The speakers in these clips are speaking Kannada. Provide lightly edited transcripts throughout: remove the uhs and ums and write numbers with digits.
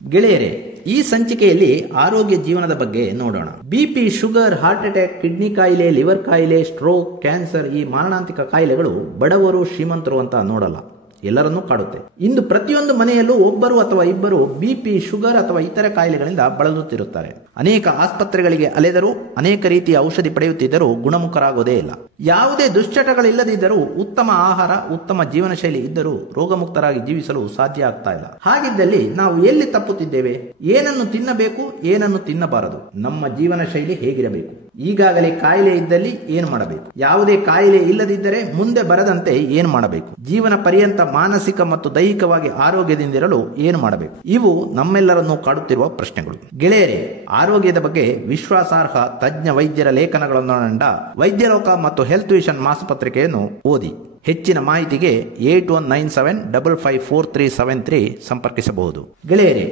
ಗೆಳೆಯರೇ, ಈ ಸಂಚಿಕೆಯಲ್ಲಿ ಆರೋಗ್ಯ ಜೀವನದ ಬಗ್ಗೆ ನೋಡೋಣ. BP, sugar, heart attack, kidney ಕಾಯಿಲೆ, ಲಿವರ್ ಕಾಯಿಲೆ, ಸ್ಟ್ರೋಕ್, ಕ್ಯಾನ್ಸರ್ ಈ ಮಾರಣಾಂತಿಕ ಕಾಯಿಲೆಗಳು ಬಡವರು ಶ್ರೀಮಂತರು ಅಂತ ನೋಡಲ್ಲ, ಎಲ್ಲರನ್ನೂ ಕಾಡುತ್ತೆ. ಇಂದು ಪ್ರತಿಯೊಂದು ಮನೆಯಲ್ಲೂ ಒಬ್ಬರು ಅಥವಾ ಇಬ್ಬರು ಬಿಪಿ, ಶುಗರ್ ಅಥವಾ ಇತರ ಕಾಯಿಲೆಗಳಿಂದ ಬಳಲುತ್ತಿರುತ್ತಾರೆ. ಅನೇಕ ಆಸ್ಪತ್ರೆಗಳಿಗೆ ಅಲೆದರೂ ಅನೇಕ ರೀತಿಯ ಔಷಧಿ ಪಡೆಯುತ್ತಿದ್ದರೂ ಗುಣಮುಖರಾಗೋದೇ ಇಲ್ಲ. ಯಾವುದೇ ದುಶ್ಚಟಗಳಿಲ್ಲದಿದ್ದರೂ, ಉತ್ತಮ ಆಹಾರ, ಉತ್ತಮ ಜೀವನ ಶೈಲಿ ಇದ್ದರೂ ರೋಗಮುಕ್ತರಾಗಿ ಜೀವಿಸಲು ಸಾಧ್ಯ ಆಗ್ತಾ ಇಲ್ಲ. ಹಾಗಿದ್ದಲ್ಲಿ ನಾವು ಎಲ್ಲಿ ತಪ್ಪುತ್ತಿದ್ದೇವೆ? ಏನನ್ನು ತಿನ್ನಬೇಕು, ಏನನ್ನು ತಿನ್ನಬಾರದು? ನಮ್ಮ ಜೀವನ ಶೈಲಿ ಹೇಗಿರಬೇಕು? ಈಗಾಗಲೇ ಕಾಯಿಲೆ ಇದ್ದಲ್ಲಿ ಏನು ಮಾಡಬೇಕು? ಯಾವುದೇ ಕಾಯಿಲೆ ಇಲ್ಲದಿದ್ದರೆ ಮುಂದೆ ಬರದಂತೆ ಏನು ಮಾಡಬೇಕು? ಜೀವನ ಪರ್ಯಂತ ಮಾನಸಿಕ ಮತ್ತು ದೈಹಿಕವಾಗಿ ಆರೋಗ್ಯದಿಂದಿರಲು ಏನು ಮಾಡಬೇಕು? ಇವು ನಮ್ಮೆಲ್ಲರನ್ನು ಕಾಡುತ್ತಿರುವ ಪ್ರಶ್ನೆಗಳು. ಗೆಳೆಯರೇ, ಆರೋಗ್ಯದ ಬಗ್ಗೆ ವಿಶ್ವಾಸಾರ್ಹ ತಜ್ಞ ವೈದ್ಯರ ಲೇಖನಗಳನ್ನೊಳಗೊಂಡ ವೈದ್ಯಲೋಕ ಮತ್ತು ಹೆಲ್ತ್ ವಿಷನ್ ಮಾಸಪತ್ರಿಕೆಯನ್ನು ಓದಿ. ಹೆಚ್ಚಿನ ಮಾಹಿತಿಗೆ 8197554373 ಸಂಪರ್ಕಿಸಬಹುದು. ಗೆಳೆಯರೇ,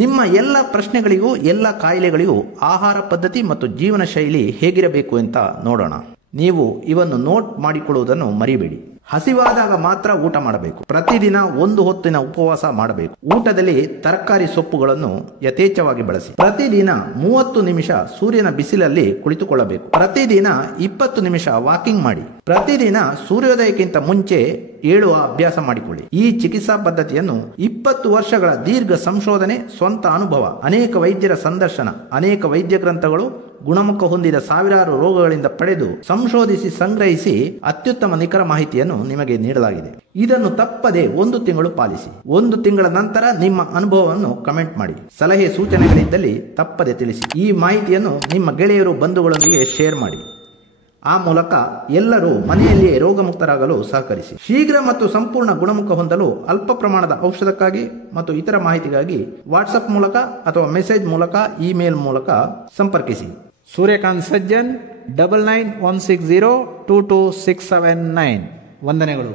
ನಿಮ್ಮ ಎಲ್ಲ ಪ್ರಶ್ನೆಗಳಿಗೂ, ಎಲ್ಲ ಕಾಯಿಲೆಗಳಿಗೂ ಆಹಾರ ಪದ್ಧತಿ ಮತ್ತು ಜೀವನ ಶೈಲಿ ಹೇಗಿರಬೇಕು ಅಂತ ನೋಡೋಣ. ನೀವು ಇವನ್ನು ನೋಟ್ ಮಾಡಿಕೊಳ್ಳುವುದನ್ನು ಮರಿಬೇಡಿ. ಹಸಿವಾದಾಗ ಮಾತ್ರ ಊಟ ಮಾಡಬೇಕು. ಪ್ರತಿದಿನ 1 ಹೊತ್ತಿನ ಉಪವಾಸ ಮಾಡಬೇಕು. ಊಟದಲ್ಲಿ ತರಕಾರಿ, ಸೊಪ್ಪುಗಳನ್ನು ಯಥೇಚ್ಛವಾಗಿ ಬಳಸಿ. ಪ್ರತಿದಿನ 30 ನಿಮಿಷ ಸೂರ್ಯನ ಬಿಸಿಲಲ್ಲಿ ಕುಳಿತುಕೊಳ್ಳಬೇಕು. ಪ್ರತಿದಿನ 20 ನಿಮಿಷ ವಾಕಿಂಗ್ ಮಾಡಿ. ಪ್ರತಿದಿನ ಸೂರ್ಯೋದಯಕ್ಕಿಂತ ಮುಂಚೆ ಏಳುವ ಅಭ್ಯಾಸ ಮಾಡಿಕೊಳ್ಳಿ. ಈ ಚಿಕಿತ್ಸಾ ಪದ್ಧತಿಯನ್ನು 20 ವರ್ಷಗಳ ದೀರ್ಘ ಸಂಶೋಧನೆ, ಸ್ವಂತ ಅನುಭವ, ಅನೇಕ ವೈದ್ಯರ ಸಂದರ್ಶನ, ಅನೇಕ ವೈದ್ಯ ಗ್ರಂಥಗಳು, ಗುಣಮುಖ ಹೊಂದಿದ ಸಾವಿರಾರು ರೋಗಗಳಿಂದ ಪಡೆದು ಸಂಶೋಧಿಸಿ ಸಂಗ್ರಹಿಸಿ ಅತ್ಯುತ್ತಮ ನಿಖರ ಮಾಹಿತಿಯನ್ನು ನಿಮಗೆ ನೀಡಲಾಗಿದೆ. ಇದನ್ನು ತಪ್ಪದೆ 1 ತಿಂಗಳು ಪಾಲಿಸಿ. 1 ತಿಂಗಳ ನಂತರ ನಿಮ್ಮ ಅನುಭವವನ್ನು ಕಮೆಂಟ್ ಮಾಡಿ. ಸಲಹೆ ಸೂಚನೆಗಳಿದ್ದಲ್ಲಿ ತಪ್ಪದೆ ತಿಳಿಸಿ. ಈ ಮಾಹಿತಿಯನ್ನು ನಿಮ್ಮ ಗೆಳೆಯರು, ಬಂಧುಗಳೊಂದಿಗೆ ಶೇರ್ ಮಾಡಿ. ಆ ಮೂಲಕ ಎಲ್ಲರೂ ಮನೆಯಲ್ಲಿಯೇ ರೋಗಮುಕ್ತರಾಗಲು ಸಹಕರಿಸಿ. ಶೀಘ್ರ ಮತ್ತು ಸಂಪೂರ್ಣ ಗುಣಮುಖ ಹೊಂದಲು ಅಲ್ಪ ಪ್ರಮಾಣದ ಔಷಧಕ್ಕಾಗಿ ಮತ್ತು ಇತರ ಮಾಹಿತಿಗಾಗಿ ವಾಟ್ಸಪ್ ಮೂಲಕ ಅಥವಾ ಮೆಸೇಜ್ ಮೂಲಕ, ಇಮೇಲ್ ಮೂಲಕ ಸಂಪರ್ಕಿಸಿ. ಸೂರ್ಯಕಾಂತ್ ಸಜ್ಜನ್ 9916022679. ವಂದನೆಗಳು.